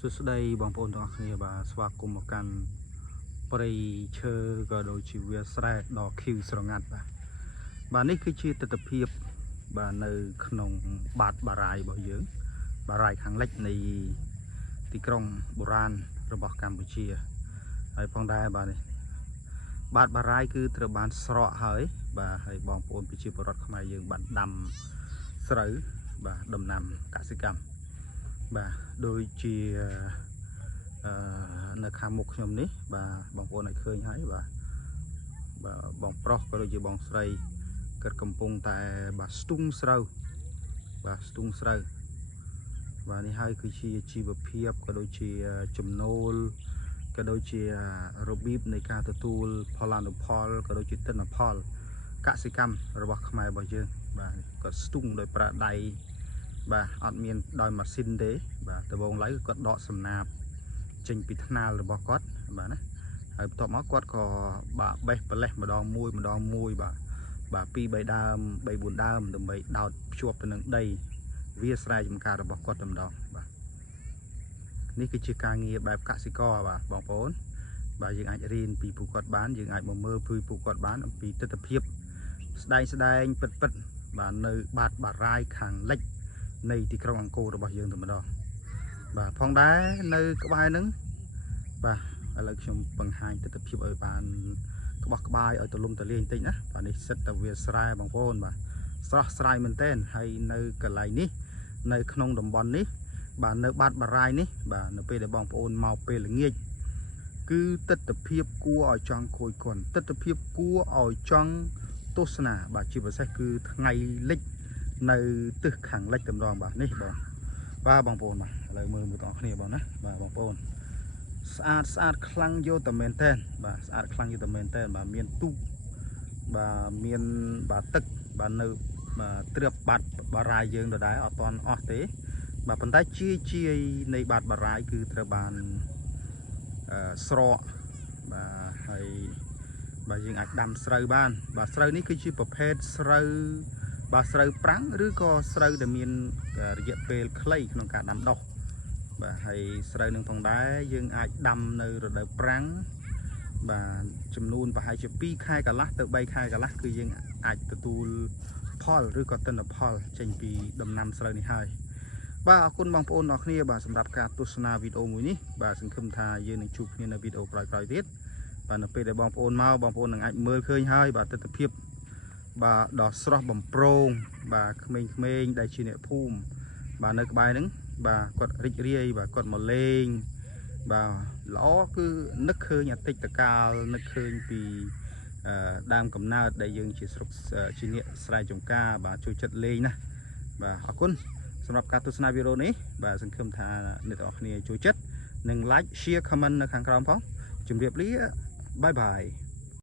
សួស្តីបងប្អូនទាំងអស់គ្នាបាទស្វាគមន៍មកកាន់ព្រៃឈើក៏ដូចជាវាស្រែដ៏ខៀវស្រងាត់បាទនេះគឺជាទស្សនវិជ្ជាបាទនៅក្នុងបាតបារាយរបស់យើងបារាយខាងលិចនៃទីក្រុងបុរាណរបស់កម្ពុជាហើយផងដែរបាទនេះបាតបារាយគឺត្រូវបានស្រកហើយបាទហើយបងប្អូនប្រជាពលរដ្ឋខ្មែរយើងបានដាំស្រូវបាទដំណាំកសិកម្មបាទដូចជានៅខាងមុខខ្ញុំនេះបាទបងប្អូនអាចឃើញហើយបាទបងប្រុសក៏ដូចជាបងស្រីគាត់កំពុងតែបាទស្ទូងស្រូវបាទស្ទូងស្រូវបាទនេះហើយគឺជាជីវភាពក៏ដូចជាចំណូលក៏ដូចជារបៀបនៃការទទួលផលអនុផលក៏ដូចជាទិន្នផលកសិកម្មរបស់ខ្មែររបស់យើងបាទគាត់ស្ទូងដោយប្រើដៃបាទអត់មានដោយម៉ាស៊ីនទេបាទដំបូងឡើយគាត់ដកសំណាបចេញពីថ្នាលរបស់គាត់បាទណាហើយបន្ទាប់មកគាត់ក៏បាទបេះប្រលេះម្ដងមួយបាទ2 3ដើម3 4ដើមដើម្បីដោតភ្ជាប់ទៅនឹងដីវាស្រែចម្ការរបស់គាត់តែម្ដងបាទនេះគឺជាការងារបែបកសិករបាទបងប្អូនបាទយើងអាចរៀនពីពួកគាត់បានយើងអាចមកមើលពីពួកគាត់បានអំពីទស្សនវិជ្ជាស្ដែងពិតបាទនៅបាតបារាយខាងលិចនៃទីក្រុងអង្គររបស់យើងតែម្ដងបាទផងដែរនៅក្បែរហ្នឹងបាទឥឡូវខ្ញុំបង្ហាញទស្សនវិជ្ជាឲ្យបានក្បោះក្បាយឲ្យទលំទលាយបន្តិចណាបាទនេះសិតតែវាស្រែបងប្អូនបាទស្រស់ស្រាយមែនទែនហើយនៅកន្លែងនេះនៅក្នុងតំបន់នេះបាទនៅបាតបារាយនេះបាទនៅពេលដែលបងប្អូនមកពេលល្ងាចគឺទស្សនវិជ្ជាគួរឲ្យចង់គួយគន់ទស្សនវិជ្ជាគួរឲ្យចង់ទស្សនាបាទជាពិសេសគឺថ្ងៃលិចនៅទិសខាងលិចតែម្ដងបាទនេះបាទបងប្អូនបាទឥឡូវមើលបងប្អូនគ្នាបងណាបាទបងប្អូនស្អាតខ្លាំងយកតែមែនតើបាទស្អាតខ្លាំងយកតែមែនតើបាទមានទូកបាទមានបាទទឹកបាទនៅទ្រាបបាត់បារាយយើងដដែលអត់ទាន់អស់ទេបាទប៉ុន្តែជានៃបាត់បារាយគឺត្រូវបានស្រកបាទហើយបាទយើងអាចដាំស្រូវបានបាទស្រូវនេះគឺជាប្រភេទស្រូវបាទស្រូវប្រាំងឬក៏ស្រូវដែលមានរយៈពេលខ្លីក្នុងការដាំដុះបាទហើយស្រូវនឹងផងដែរយើងអាចដាំនៅរដូវប្រាំងបាទចំនួនប្រហែលជា2 ខែកន្លះទៅ3 ខែកន្លះគឺយើងអាចទទួលផលឬក៏ទិន្នផលចេញពីដំណាំស្រូវនេះហើយបាទអរគុណបងប្អូនអរគ្នាបាទសម្រាប់ការទស្សនាវីដេអូមួយនេះបាទសង្ឃឹមថាយើងនឹងជួបគ្នានៅវីដេអូក្រោយៗទៀតបាទនៅពេលដែលបងប្អូនមកបងប្អូននឹងអាចមើលឃើញហើយបាទទស្សនវិជ្ជាបាទដ៏ស្រស់បំព្រងបាទក្មេងៗដែលជាអ្នកភូមិបាទនៅក្បែរហ្នឹងបាទគាត់រីករាយបាទគាត់មកលេងបាទល្អគឺនឹកឃើញអតីតកាលនឹកឃើញពីដើមកំណើតដែលយើងជាស្រុកជាអ្នកស្រែចម្ការបាទចូលចិត្តលេងណាបាទអរគុណសម្រាប់ការទស្សនាវីដេអូនេះបាទសង្ឃឹមថាអ្នកទាំងអស់គ្នាចូលចិត្តនិង like share comment នៅខាងក្រោមផងជម្រាបលាបាយបាយ